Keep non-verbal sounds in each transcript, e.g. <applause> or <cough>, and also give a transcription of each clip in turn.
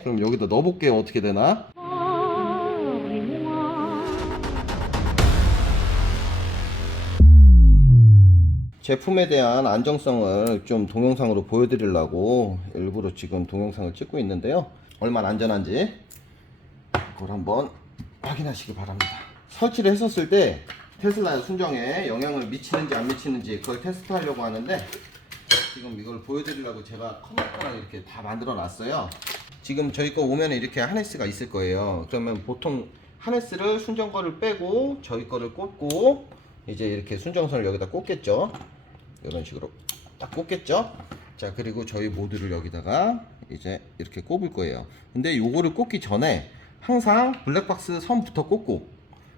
그럼 여기다 넣어볼게요 어떻게 되나? 제품에 대한 안정성을 좀 동영상으로 보여드리려고 일부러 지금 동영상을 찍고 있는데요. 얼마나 안전한지 그걸 한번 확인하시기 바랍니다. 설치를 했었을 때 테슬라 순정에 영향을 미치는지 안 미치는지 그걸 테스트하려고 하는데 지금 이걸 보여드리려고 제가 커넥터랑 이렇게 다 만들어 놨어요. 지금 저희 거 오면 이렇게 하네스가 있을 거예요. 그러면 보통 하네스를 순정 거를 빼고 저희 거를 꽂고 이제 이렇게 순정선을 여기다 꽂겠죠. 이런 식으로 딱 꽂겠죠. 자 그리고 저희 모듈을 여기다가 이제 이렇게 꼽을 거예요. 근데 요거를 꽂기 전에 항상 블랙박스 선부터 꽂고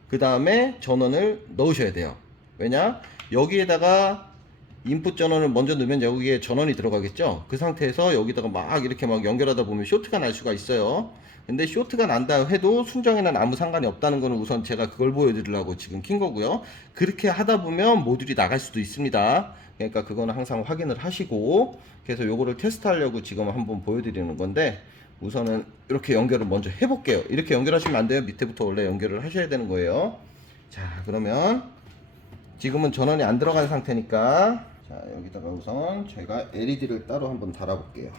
그 다음에 전원을 넣으셔야 돼요. 왜냐 여기에다가 인풋 전원을 먼저 넣으면 여기에 전원이 들어가겠죠. 그 상태에서 여기다가 막 이렇게 막 연결하다 보면 쇼트가 날 수가 있어요. 근데 쇼트가 난다 해도 순정에는 아무 상관이 없다는 거는 우선 제가 그걸 보여드리려고 지금 킨 거고요. 그렇게 하다 보면 모듈이 나갈 수도 있습니다. 그러니까 그거는 항상 확인을 하시고 그래서 요거를 테스트 하려고 지금 한번 보여드리는 건데 우선은 이렇게 연결을 먼저 해볼게요. 이렇게 연결하시면 안 돼요. 밑에부터 원래 연결을 하셔야 되는 거예요. 자 그러면 지금은 전원이 안 들어간 상태니까 자 여기다가 우선 제가 LED를 따로 한번 달아볼게요.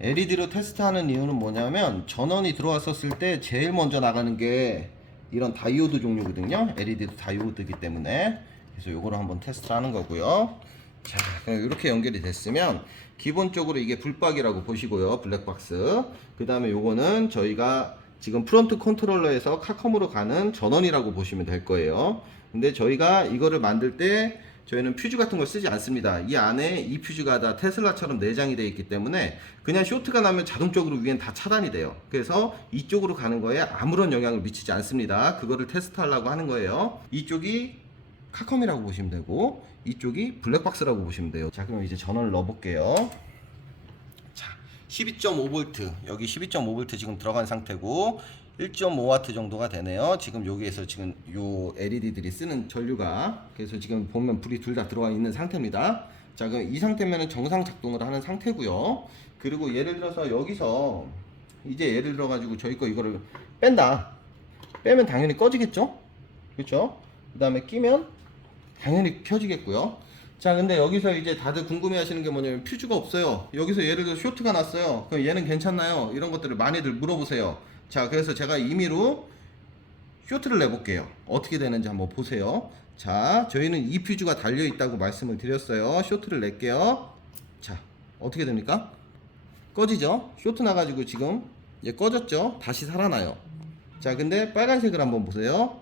LED로 테스트하는 이유는 뭐냐면 전원이 들어왔었을 때 제일 먼저 나가는 게 이런 다이오드 종류거든요. LED도 다이오드이기 때문에. 그래서 요거를 한번 테스트하는 거고요. 자 그럼 이렇게 연결이 됐으면 기본적으로 이게 불박이라고 보시고요. 블랙박스. 그 다음에 요거는 저희가 지금 프론트 컨트롤러에서 카컴으로 가는 전원이라고 보시면 될 거예요. 근데 저희가 이거를 만들 때 저희는 퓨즈 같은 걸 쓰지 않습니다. 이 안에 이 퓨즈가 다 테슬라처럼 내장이 되어 있기 때문에 그냥 쇼트가 나면 자동적으로 위엔 다 차단이 돼요. 그래서 이쪽으로 가는 거에 아무런 영향을 미치지 않습니다. 그거를 테스트하려고 하는 거예요. 이쪽이 카컴이라고 보시면 되고 이쪽이 블랙박스라고 보시면 돼요. 자, 그럼 이제 전원을 넣어 볼게요. 자, 12.5V 여기 12.5V 지금 들어간 상태고 1.5W 정도가 되네요. 지금 여기에서 지금 요 LED들이 쓰는 전류가 그래서 지금 보면 불이 둘 다 들어와 있는 상태입니다. 자, 그럼 이 상태면은 정상 작동을 하는 상태고요. 그리고 예를 들어서 여기서 이제 예를 들어 가지고 저희 거 이거를 뺀다. 빼면 당연히 꺼지겠죠? 그렇죠? 그다음에 끼면 당연히 켜지겠고요. 자, 근데 여기서 이제 다들 궁금해 하시는 게 뭐냐면 퓨즈가 없어요. 여기서 예를 들어 쇼트가 났어요. 그럼 얘는 괜찮나요? 이런 것들을 많이들 물어보세요. 자, 그래서 제가 임의로 쇼트를 내볼게요. 어떻게 되는지 한번 보세요. 자, 저희는 이 퓨즈가 달려 있다고 말씀을 드렸어요. 쇼트를 낼게요. 자, 어떻게 됩니까? 꺼지죠? 쇼트 나가지고 지금 얘 꺼졌죠? 다시 살아나요. 자, 근데 빨간색을 한번 보세요.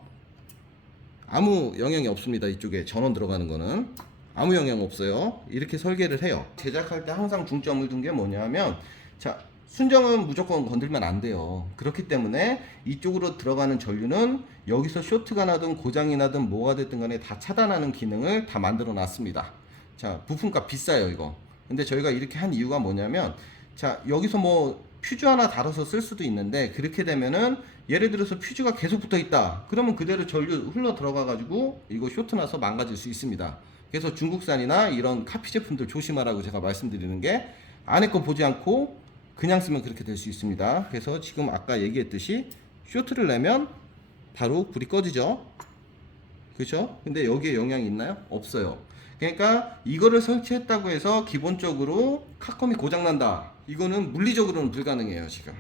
아무 영향이 없습니다. 이쪽에 전원 들어가는 거는 아무 영향 없어요. 이렇게 설계를 해요. 제작할 때 항상 중점을 둔 게 뭐냐면 자 순정은 무조건 건들면 안 돼요. 그렇기 때문에 이쪽으로 들어가는 전류는 여기서 쇼트가 나든 고장이 나든 뭐가 됐든 간에 다 차단하는 기능을 다 만들어 놨습니다. 자 부품값 비싸요 이거. 근데 저희가 이렇게 한 이유가 뭐냐면 자 여기서 뭐 퓨즈 하나 달아서 쓸 수도 있는데 그렇게 되면은 예를 들어서 퓨즈가 계속 붙어 있다 그러면 그대로 전류 흘러 들어가 가지고 이거 쇼트 나서 망가질 수 있습니다 그래서 중국산이나 이런 카피 제품들 조심하라고 제가 말씀드리는 게 안에 거 보지 않고 그냥 쓰면 그렇게 될 수 있습니다 그래서 지금 아까 얘기했듯이 쇼트를 내면 바로 불이 꺼지죠 그렇죠? 근데 여기에 영향이 있나요? 없어요. 그러니까 이거를 설치했다고 해서 기본적으로 카컴이 고장난다. 이거는 물리적으로는 불가능해요, 지금.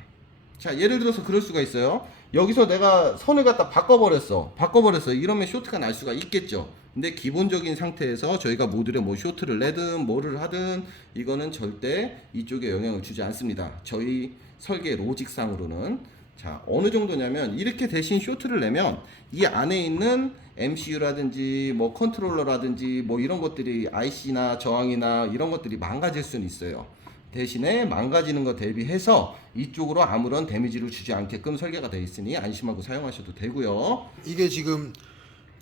자, 예를 들어서 그럴 수가 있어요. 여기서 내가 선을 갖다 바꿔버렸어. 바꿔버렸어. 이러면 쇼트가 날 수가 있겠죠. 근데 기본적인 상태에서 저희가 모듈에 뭐 쇼트를 내든 뭐를 하든 이거는 절대 이쪽에 영향을 주지 않습니다. 저희 설계 로직상으로는 자, 어느 정도냐면 이렇게 대신 쇼트를 내면 이 안에 있는 MCU라든지 뭐 컨트롤러라든지 뭐 이런 것들이 IC나 저항이나 이런 것들이 망가질 수는 있어요. 대신에 망가지는 거 대비해서 이쪽으로 아무런 데미지를 주지 않게끔 설계가 되어 있으니 안심하고 사용하셔도 되고요. 이게 지금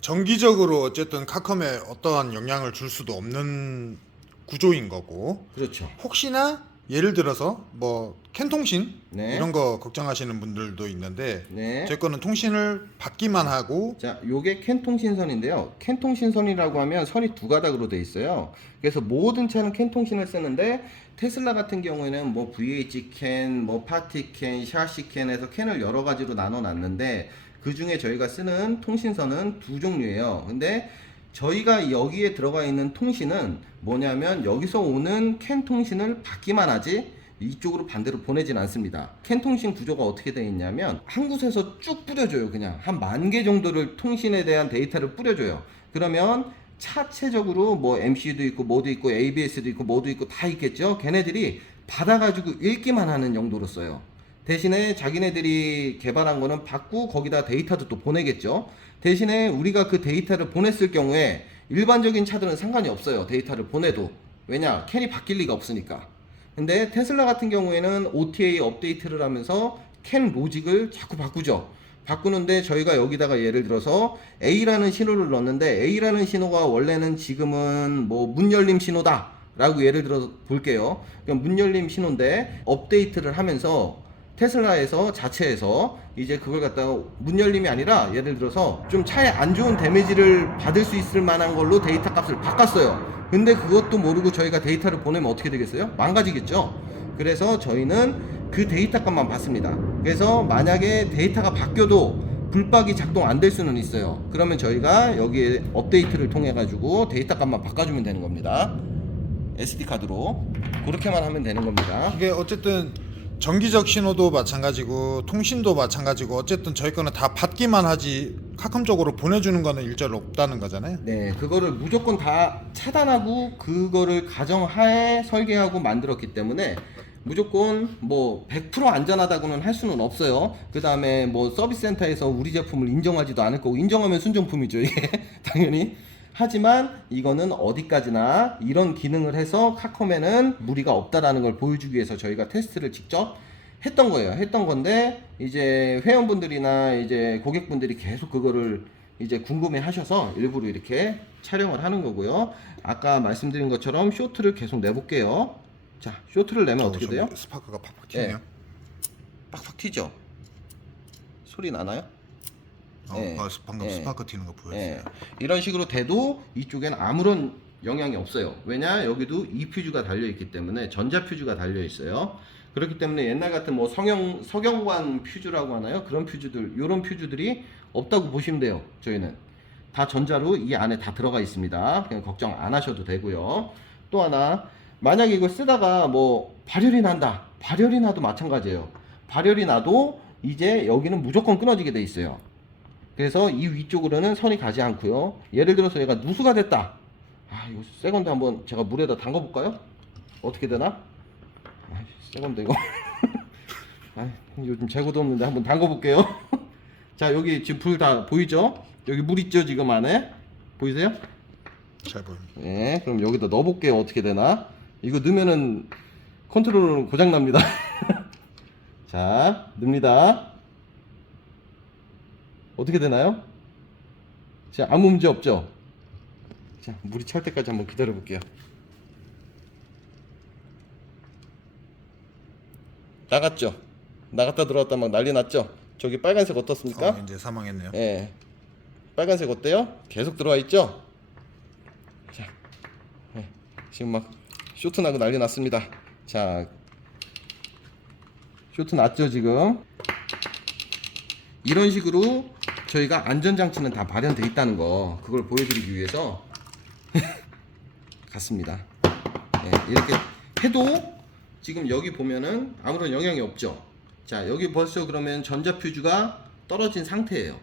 정기적으로 어쨌든 카컴에 어떠한 영향을 줄 수도 없는 구조인 거고 그렇죠. 혹시나 예를 들어서 뭐 캔통신 네. 이런 거 걱정하시는 분들도 있는데 네. 제 거는 통신을 받기만 하고 자, 요게 캔 통신선인데요. 캔 통신선이라고 하면 선이 두 가닥으로 돼 있어요. 그래서 모든 차는 캔 통신을 쓰는데 테슬라 같은 경우에는 뭐 VH 캔, 뭐 파티 캔, 샤시 캔에서 캔을 여러 가지로 나눠 놨는데 그 중에 저희가 쓰는 통신선은 두 종류예요. 근데 저희가 여기에 들어가 있는 통신은 뭐냐면 여기서 오는 캔 통신을 받기만 하지 이쪽으로 반대로 보내진 않습니다. 캔 통신 구조가 어떻게 되어 있냐면 한 곳에서 쭉 뿌려줘요. 그냥 한 만 개 정도를 통신에 대한 데이터를 뿌려줘요. 그러면 차체적으로 뭐 MC도 있고 뭐도 있고 ABS도 있고 뭐도 있고 다 있겠죠. 걔네들이 받아가지고 읽기만 하는 용도로 써요. 대신에 자기네들이 개발한 거는 받고 거기다 데이터도 또 보내겠죠. 대신에 우리가 그 데이터를 보냈을 경우에 일반적인 차들은 상관이 없어요. 데이터를 보내도. 왜냐? 캔이 바뀔 리가 없으니까. 근데 테슬라 같은 경우에는 OTA 업데이트를 하면서 캔 로직을 자꾸 바꾸죠. 바꾸는데 저희가 여기다가 예를 들어서 A라는 신호를 넣었는데 A라는 신호가 원래는 지금은 뭐 문 열림 신호다. 라고 예를 들어 볼게요. 그럼 문 열림 신호인데 업데이트를 하면서 테슬라에서 자체에서 이제 그걸 갖다가 문 열림이 아니라 예를 들어서 좀 차에 안 좋은 데미지를 받을 수 있을 만한 걸로 데이터 값을 바꿨어요. 근데 그것도 모르고 저희가 데이터를 보내면 어떻게 되겠어요? 망가지겠죠. 그래서 저희는 그 데이터 값만 받습니다. 그래서 만약에 데이터가 바뀌어도 불박이 작동 안 될 수는 있어요. 그러면 저희가 여기에 업데이트를 통해 가지고 데이터 값만 바꿔주면 되는 겁니다. SD 카드로 그렇게만 하면 되는 겁니다. 이게 어쨌든 정기적 신호도 마찬가지고 통신도 마찬가지고 어쨌든 저희 거는 다 받기만 하지 카컴 쪽으로 보내주는 거는 일절 없다는 거잖아요. 네, 그거를 무조건 다 차단하고 그거를 가정하에 설계하고 만들었기 때문에 무조건 뭐 100% 안전하다고는 할 수는 없어요. 그 다음에 뭐 서비스 센터에서 우리 제품을 인정하지도 않을 거고 인정하면 순정품이죠 이게 <laughs> 당연히. 하지만 이거는 어디까지나 이런 기능을 해서 카컴에는 무리가 없다라는 걸 보여주기 위해서 저희가 테스트를 직접 했던 거예요. 했던 건데 이제 회원분들이나 이제 고객분들이 계속 그거를 이제 궁금해 하셔서 일부러 이렇게 촬영을 하는 거고요. 아까 말씀드린 것처럼 쇼트를 계속 내볼게요. 자, 쇼트를 내면 어떻게 좀 돼요? 스파크가 팍팍 튀네요. 빡빡 튀죠? 소리 나나요? 어, 네. 어, 방금 네. 스파크 튀는 거 보였어요. 예. 이런 식으로 돼도 이쪽엔 아무런 영향이 없어요. 왜냐? 여기도 이 퓨즈가 달려 있기 때문에 전자 퓨즈가 달려 있어요. 그렇기 때문에 옛날 같은 뭐 성형 석영관 퓨즈라고 하나요? 그런 퓨즈들, 이런 퓨즈들이 없다고 보시면 돼요. 저희는 다 전자로 이 안에 다 들어가 있습니다. 그냥 걱정 안 하셔도 되고요. 또 하나 만약에 이걸 쓰다가 뭐 발열이 난다. 발열이 나도 마찬가지예요. 발열이 나도 이제 여기는 무조건 끊어지게 돼 있어요. 그래서 이 위쪽으로는 선이 가지 않고요. 예를 들어서 얘가 누수가 됐다. 아 이거 세건드 한번 제가 물에다 담가 볼까요? 어떻게 되나? 아, 세건드 이거. <laughs> 아, 요즘 재고도 없는데 한번 담가 볼게요. <laughs> 자 여기 지금 불 다 보이죠? 여기 물 있죠 지금 안에 보이세요? 잘 보입니다. 네, 그럼 여기다 넣어 볼게요. 어떻게 되나? 이거 넣으면은 컨트롤러는 고장 납니다. <laughs> 자, 넣습니다. 어떻게 되나요? 자, 아무 문제 없죠? 자, 물이 찰 때까지 한번 기다려 볼게요. 나갔죠? 나갔다 들어왔다 막 난리 났죠? 저기 빨간색 어떻습니까? 어, 이제 사망했네요. 예. 빨간색 어때요? 계속 들어와 있죠? 자, 예. 지금 막 쇼트 나고 난리 났습니다. 자, 쇼트 났죠 지금? 이런 식으로 저희가 안전장치는 다 마련돼 있다는 거 그걸 보여드리기 위해서 <laughs> 갔습니다. 예, 이렇게 해도 지금 여기 보면은 아무런 영향이 없죠. 자, 여기 벌써 그러면 전자 퓨즈가 떨어진 상태예요.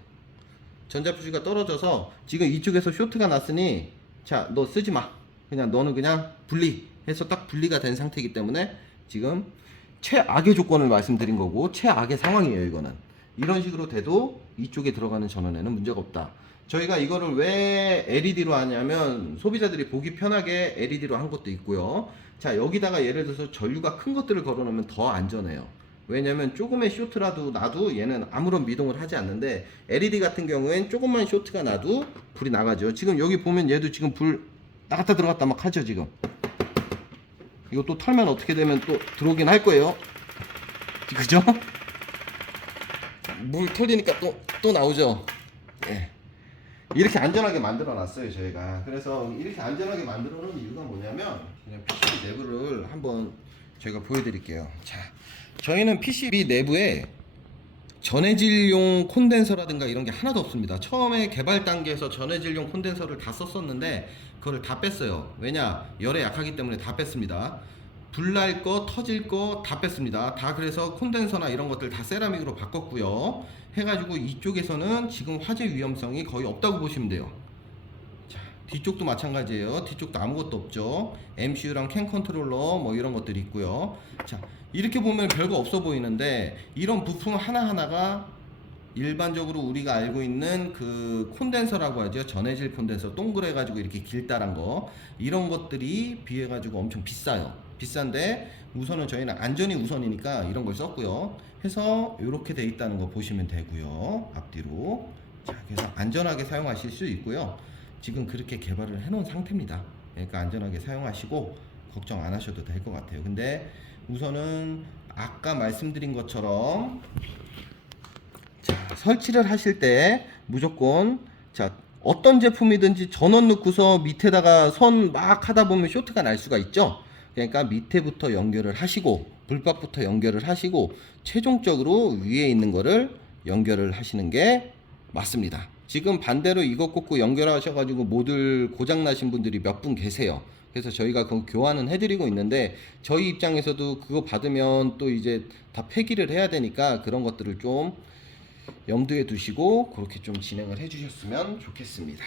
전자 퓨즈가 떨어져서 지금 이쪽에서 쇼트가 났으니 자, 너 쓰지 마. 그냥 너는 그냥 분리 해서 딱 분리가 된 상태이기 때문에 지금 최악의 조건을 말씀드린 거고 최악의 상황이에요, 이거는. 이런 식으로 돼도 이쪽에 들어가는 전원에는 문제가 없다. 저희가 이거를 왜 LED로 하냐면 소비자들이 보기 편하게 LED로 한 것도 있고요. 자, 여기다가 예를 들어서 전류가 큰 것들을 걸어 놓으면 더 안전해요. 왜냐면 조금의 쇼트라도 나도 얘는 아무런 미동을 하지 않는데 LED 같은 경우엔 조금만 쇼트가 나도 불이 나가죠. 지금 여기 보면 얘도 지금 불 나갔다 들어갔다 막 하죠, 지금. 이거 또 털면 어떻게 되면 또 들어오긴 할 거예요. 그죠? 물 털리니까 또, 또 나오죠. 예. 이렇게 안전하게 만들어 놨어요, 저희가. 그래서 이렇게 안전하게 만들어 놓은 이유가 뭐냐면, 그냥 PCB 내부를 한번 저희가 보여드릴게요. 자, 저희는 PCB 내부에 전해질용 콘덴서라든가 이런 게 하나도 없습니다. 처음에 개발 단계에서 전해질용 콘덴서를 다 썼었는데 그거를 다 뺐어요. 왜냐 열에 약하기 때문에 다 뺐습니다. 불날 거, 터질 거 다 뺐습니다. 다 그래서 콘덴서나 이런 것들 다 세라믹으로 바꿨고요. 해가지고 이쪽에서는 지금 화재 위험성이 거의 없다고 보시면 돼요. 자, 뒤쪽도 마찬가지예요. 뒤쪽도 아무것도 없죠. MCU랑 캠 컨트롤러 뭐 이런 것들이 있고요. 자, 이렇게 보면 별거 없어 보이는데 이런 부품 하나하나가 일반적으로 우리가 알고 있는 그 콘덴서라고 하죠. 전해질 콘덴서 동그래 가지고 이렇게 길다란 거. 이런 것들이 비해 가지고 엄청 비싸요. 비싼데 우선은 저희는 안전이 우선이니까 이런 걸 썼고요. 해서 이렇게 돼 있다는 거 보시면 되고요. 앞뒤로. 자, 그래서 안전하게 사용하실 수 있고요. 지금 그렇게 개발을 해 놓은 상태입니다. 그러니까 안전하게 사용하시고 걱정 안 하셔도 될 것 같아요. 근데 우선은 아까 말씀드린 것처럼 자, 설치를 하실 때 무조건 자 어떤 제품이든지 전원 넣고서 밑에다가 선 막 하다 보면 쇼트가 날 수가 있죠. 그러니까 밑에부터 연결을 하시고 불박부터 연결을 하시고 최종적으로 위에 있는 거를 연결을 하시는 게 맞습니다. 지금 반대로 이것 꽂고 연결하셔가지고 모듈 고장 나신 분들이 몇 분 계세요. 그래서 저희가 그 교환은 해드리고 있는데 저희 입장에서도 그거 받으면 또 이제 다 폐기를 해야 되니까 그런 것들을 좀 염두에 두시고 그렇게 좀 진행을 해주셨으면 좋겠습니다.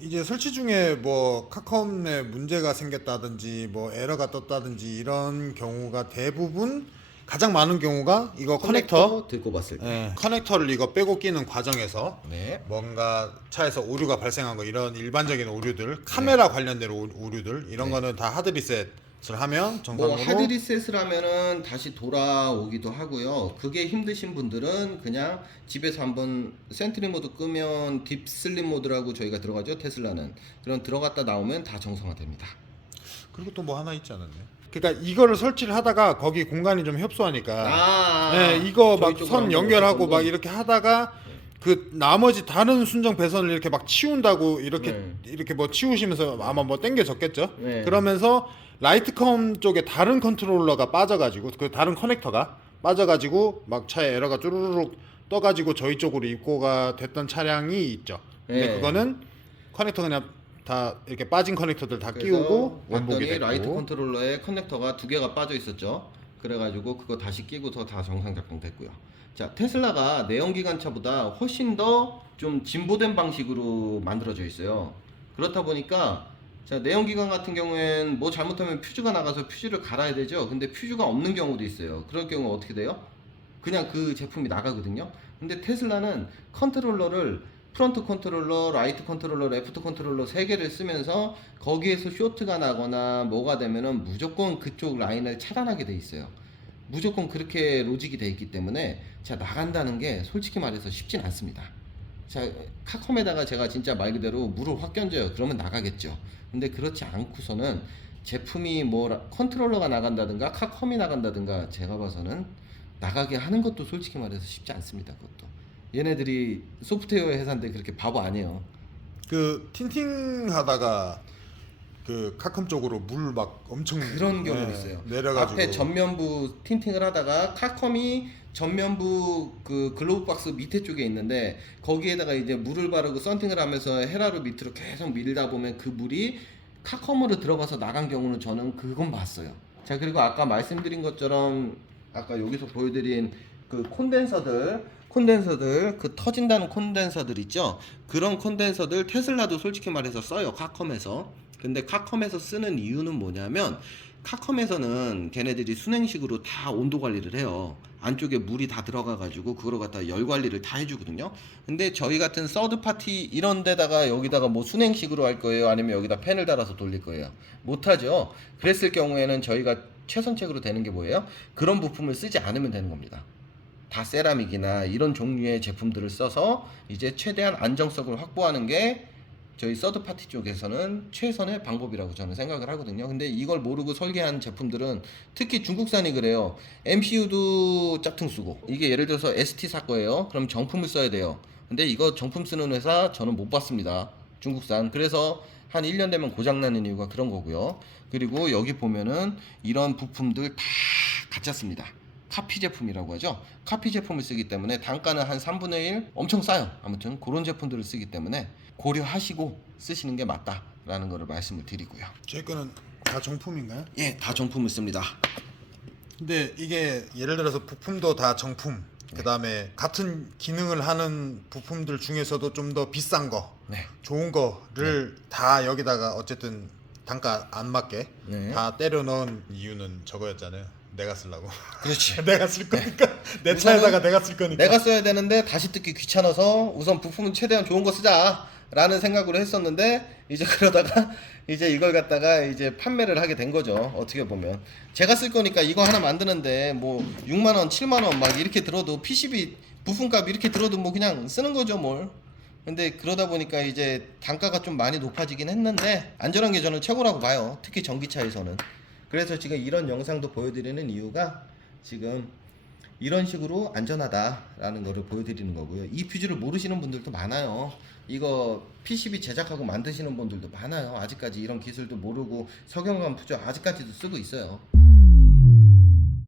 이제 설치 중에 뭐 카컴에 문제가 생겼다든지 뭐 에러가 떴다든지 이런 경우가 대부분 가장 많은 경우가 이거 커넥터 듣고 봤을 때. 예, 커넥터를 이거 빼고 끼는 과정에서 네. 뭔가 차에서 오류가 발생한 거 이런 일반적인 오류들 카메라 관련된 오- 오류들 이런 네. 거는 다 하드 리셋 을 하면 정상으로 뭐 하드 리셋을 하면은 다시 돌아오기도 하고요. 그게 힘드신 분들은 그냥 집에서 한번 센트리 모드 끄면 딥 슬립 모드라고 저희가 들어가죠. 테슬라는. 그럼 들어갔다 나오면 다 정상화됩니다. 그리고 또 뭐 하나 있지 않았나요? 그러니까 이거를 설치를 하다가 거기 공간이 좀 협소하니까 아, 네, 이거 막 선 연결하고 막 이렇게 하다가 그 나머지 다른 순정 배선을 이렇게 막 치운다고 이렇게 네. 이렇게 뭐 치우시면서 아마 뭐 당겨졌겠죠. 네. 그러면서 라이트컴 쪽에 다른 컨트롤러가 빠져가지고 그 다른 커넥터가 빠져가지고 막 차에 에러가 쭈루룩 떠가지고 저희 쪽으로 입고가 됐던 차량이 있죠. 근데 네. 그거는 커넥터 그냥 다 이렇게 빠진 커넥터들 다 그래서 끼우고 왔더니 됐고. 라이트 컨트롤러에 커넥터가 두 개가 빠져 있었죠. 그래가지고 그거 다시 끼고서 다 정상 작동됐고요. 자 테슬라가 내연기관차보다 훨씬 더 좀 진보된 방식으로 만들어져 있어요. 그렇다 보니까 자 내연기관 같은 경우엔 뭐 잘못하면 퓨즈가 나가서 퓨즈를 갈아야 되죠. 근데 퓨즈가 없는 경우도 있어요. 그럴 경우 어떻게 돼요? 그냥 그 제품이 나가거든요. 근데 테슬라는 컨트롤러를 프론트 컨트롤러, 라이트 컨트롤러, 레프트 컨트롤러 세 개를 쓰면서 거기에서 쇼트가 나거나 뭐가 되면은 무조건 그쪽 라인을 차단하게 돼 있어요. 무조건 그렇게 로직이 돼 있기 때문에 자 나간다는 게 솔직히 말해서 쉽진 않습니다. 자 카컴에다가 제가 진짜 말 그대로 물을 확 견져요. 그러면 나가겠죠. 근데 그렇지 않고서는 제품이 뭐 라- 컨트롤러가 나간다든가 카컴이 나간다든가 제가 봐서는 나가게 하는 것도 솔직히 말해서 쉽지 않습니다. 그것도 얘네들이 소프트웨어 회사인데 그렇게 바보 아니에요. 그 틴팅 하다가 그 카컴 쪽으로 물 막 엄청 그런 경우 네, 있어요. 내려가지고 앞에 전면부 틴팅을 하다가 카컴이 전면부 그 글로브 박스 밑에 쪽에 있는데 거기에다가 이제 물을 바르고 썬팅을 하면서 헤라로 밑으로 계속 밀다 보면 그 물이 카컴으로 들어가서 나간 경우는 저는 그건 봤어요. 자 그리고 아까 말씀드린 것처럼 아까 여기서 보여드린 그 콘덴서들 콘덴서들 그 터진다는 콘덴서들 있죠 그런 콘덴서들 테슬라도 솔직히 말해서 써요 카컴에서 근데 카컴에서 쓰는 이유는 뭐냐면 카컴에서는 걔네들이 순행식으로 다 온도 관리를 해요. 안쪽에 물이 다 들어가 가지고 그걸 갖다 열 관리를 다 해주거든요. 근데 저희 같은 서드 파티 이런 데다가 여기다가 뭐 순행식으로 할 거예요? 아니면 여기다 팬을 달아서 돌릴 거예요? 못하죠. 그랬을 경우에는 저희가 최선책으로 되는 게 뭐예요? 그런 부품을 쓰지 않으면 되는 겁니다. 다 세라믹이나 이런 종류의 제품들을 써서 이제 최대한 안정성을 확보하는 게 저희 서드 파티 쪽에서는 최선의 방법이라고 저는 생각을 하거든요. 근데 이걸 모르고 설계한 제품들은 특히 중국산이 그래요. MCU도 짝퉁 쓰고 이게 예를 들어서 ST 사 거예요. 그럼 정품을 써야 돼요. 근데 이거 정품 쓰는 회사 저는 못 봤습니다. 중국산. 그래서 한 1년 되면 고장 나는 이유가 그런 거고요. 그리고 여기 보면은 이런 부품들 다 가짜 씁니다. 카피 제품이라고 하죠. 카피 제품을 쓰기 때문에 단가는 한 3분의 1 엄청 싸요. 아무튼 그런 제품들을 쓰기 때문에 고려하시고 쓰시는 게 맞다라는 거를 말씀을 드리고요. 저희 거는 다 정품인가요? 예, 다 정품을 씁니다. 근데 이게 예를 들어서 부품도 다 정품. 그다음에 같은 기능을 하는 부품들 중에서도 좀 더 비싼 거, 네. 좋은 거를 다 여기다가 어쨌든 단가 안 맞게 네. 다 때려 넣은 이유는 저거였잖아요. 내가 쓰려고. 그렇지. <laughs> 내가 쓸 거니까 내 차에다가 내가 쓸 거니까. 내가 써야 되는데 다시 뜯기 귀찮아서 우선 부품은 최대한 좋은 거 쓰자 라는 생각으로 했었는데 이제 <laughs> 그러다가 이제 이걸 갖다가 이제 판매를 하게 된 거죠. 어떻게 보면 제가 쓸 거니까 이거 하나 만드는데 뭐 6만 원, 7만 원 막 이렇게 들어도 PCB 부품값 이렇게 들어도 뭐 그냥 쓰는 거죠, 뭘. 근데 그러다 보니까 이제 단가가 좀 많이 높아지긴 했는데 안전한 게 저는 최고라고 봐요. 특히 전기차에서는. 그래서 지금 이런 영상도 보여드리는 이유가 지금 이런 식으로 안전하다라는 거를 보여드리는 거고요. 이 퓨즈를 모르시는 분들도 많아요. 이거 PCB 제작하고 만드시는 분들도 많아요. 아직까지 이런 기술도 모르고 석영관 퓨즈 아직까지도 쓰고 있어요.